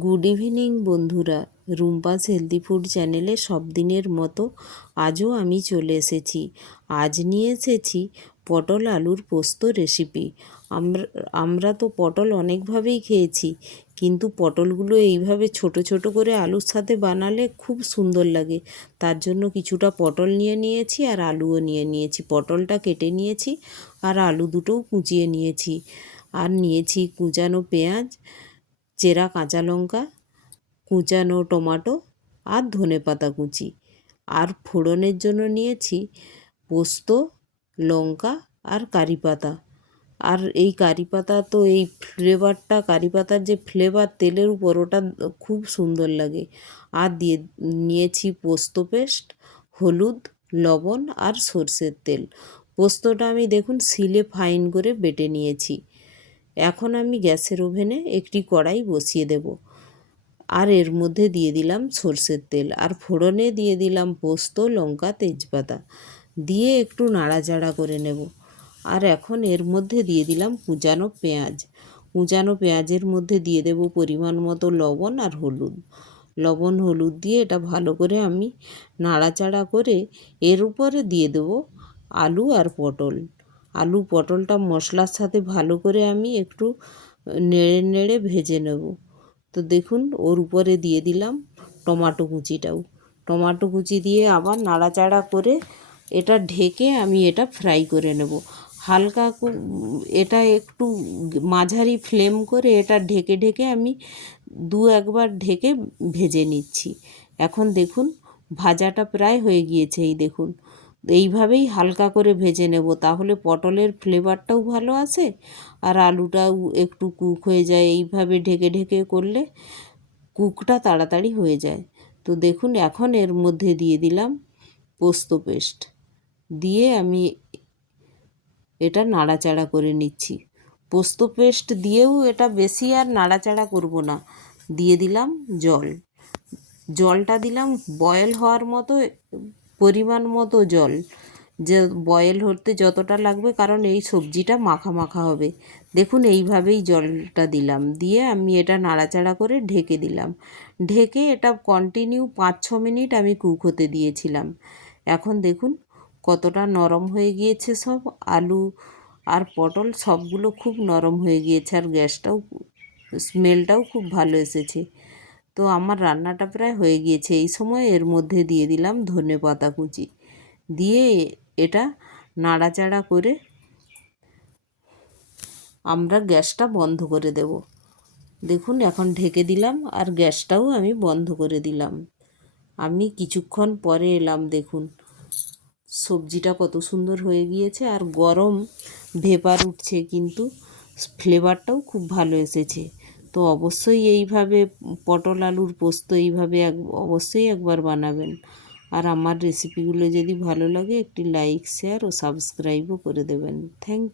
Good evening বন্ধুরা, Rumpa's healthy food চ্যানেলে সব দিনের মতো আজও আমি চলে এসেছি। আজ নিয়ে এসেছি পটল আলুর পোস্ত রেসিপি। আমরা তো পটল অনেকভাবেই খেয়েছি, কিন্তু পটলগুলো এইভাবে ছোট ছোট করে আলুর সাথে বানালে খুব সুন্দর লাগে। তার জন্য কিছুটা পটল নিয়ে নিয়েছি আর আলুও নিয়ে নিয়েছি। পটলটা কেটে নিয়েছি আর আলু দুটোও কুচিয়ে নিয়েছি। আর নিয়েছি কুচানো পেঁয়াজ, চেরা কাঁচা লঙ্কা, কুচানো টমেটো আর ধনেপাতা কুচি। আর ফোড়নের জন্য নিয়েছি পোস্ত, লঙ্কা আর কারি পাতা। আর এই কারি পাতা তো এই ফ্লেভারটা, কারি পাতার যে ফ্লেভার তেলের উপর, ওটা খুব সুন্দর লাগে। আর নিয়েছি পোস্ত পেস্ট, হলুদ, লবণ আর সর্ষের তেল। পোস্তটা আমি দেখুন শিলে ফাইন করে বেটে নিয়েছি। এখন আমি গ্যাসের ওভেনে একটি কড়াই বসিয়ে দেব। আর এর মধ্যে দিয়ে দিলাম সর্ষের তেল, আর ফোড়নে দিয়ে দিলাম পোস্ত, লঙ্কা, তেজপাতা দিয়ে একটু নাড়াচাড়া করে নেব। আর এখন এর মধ্যে দিয়ে দিলাম কুচানো পেঁয়াজ। কুচানো পেঁয়াজের মধ্যে দিয়ে দেব পরিমাণ মতো লবণ আর হলুদ। লবণ হলুদ দিয়ে এটা ভালো করে আমি নাড়াচাড়া করে এর উপরে দিয়ে দেব আলু আর পটল। আলু পটলটা মশলার সাথে ভালো করে আমি একটু নেড়ে নেড়ে ভেজে নেব। তো দেখুন ওর উপরে দিয়ে দিলাম টমেটো কুচিটাও। টমেটো কুচি দিয়ে আবার নাড়াচাড়া করে এটা ঢেকে আমি এটা ফ্রাই করে নেব। হালকা এটা একটু মাঝারি ফ্লেম করে এটা ঢেকে ঢেকে আমি একবার ঢেকে ভেজে নিচ্ছি। এখন দেখুন ভাজাটা প্রায় হয়ে গিয়েছে। এই দেখুন, এইভাবেই হালকা করে ভেজে নেব, তাহলে পটলের ফ্লেভারটাও ভালো আসে আর আলুটাও একটু কুক হয়ে যায়। এইভাবে ঢেকে ঢেকে করলে কুকটা তাড়াতাড়ি হয়ে যায়। তো দেখুন এখন এর মধ্যে দিয়ে দিলাম পোস্ত পেস্ট, দিয়ে আমি এটা নাড়াচাড়া করে নিচ্ছি। পোস্ত পেস্ট দিয়েও এটা বেশি আর নাড়াচাড়া করব না। দিয়ে দিলাম জল। জলটা দিলাম বয়েল হওয়ার মতো, পরিমাণ মতো জল, যে বয়েল হতে যতটা লাগবে, কারণ এই সবজিটা মাখা মাখা হবে। দেখুন এইভাবেই জলটা দিলাম, দিয়ে আমি এটা নাড়াচাড়া করে ঢেকে দিলাম। ঢেকে এটা কন্টিনিউ 5-6 মিনিট আমি কুক হতে দিয়েছিলাম। এখন দেখুন কতটা নরম হয়ে গিয়েছে সব। আলু আর পটল সবগুলো খুব নরম হয়ে গিয়েছে, আর গ্যাসটাও, স্মেলটাও খুব ভালো এসেছে। তো আমার রান্নাটা প্রায় হয়ে গিয়েছে। এই সময় এর মধ্যে দিয়ে দিলাম ধনেপাতা কুচি, দিয়ে এটা নাড়াচাড়া করে আমরা গ্যাসটা বন্ধ করে দেব। দেখুন এখন ঢেকে দিলাম আর গ্যাসটাও আমি বন্ধ করে দিলাম। আমি কিছুক্ষণ পরে এলাম, দেখুন সবজিটা কত সুন্দর হয়ে গিয়েছে আর গরম ভেপার উঠছে, কিন্তু ফ্লেভারটাও খুব ভালো এসেছে। তো অবশ্যই এইভাবে পটল আলুর পোস্ত এইভাবে অবশ্যই একবার বানাবেন। আর আমার রেসিপিগুলো যদি ভালো লাগে একটি লাইক, শেয়ার ও সাবস্ক্রাইবও করে দেবেন। থ্যাংক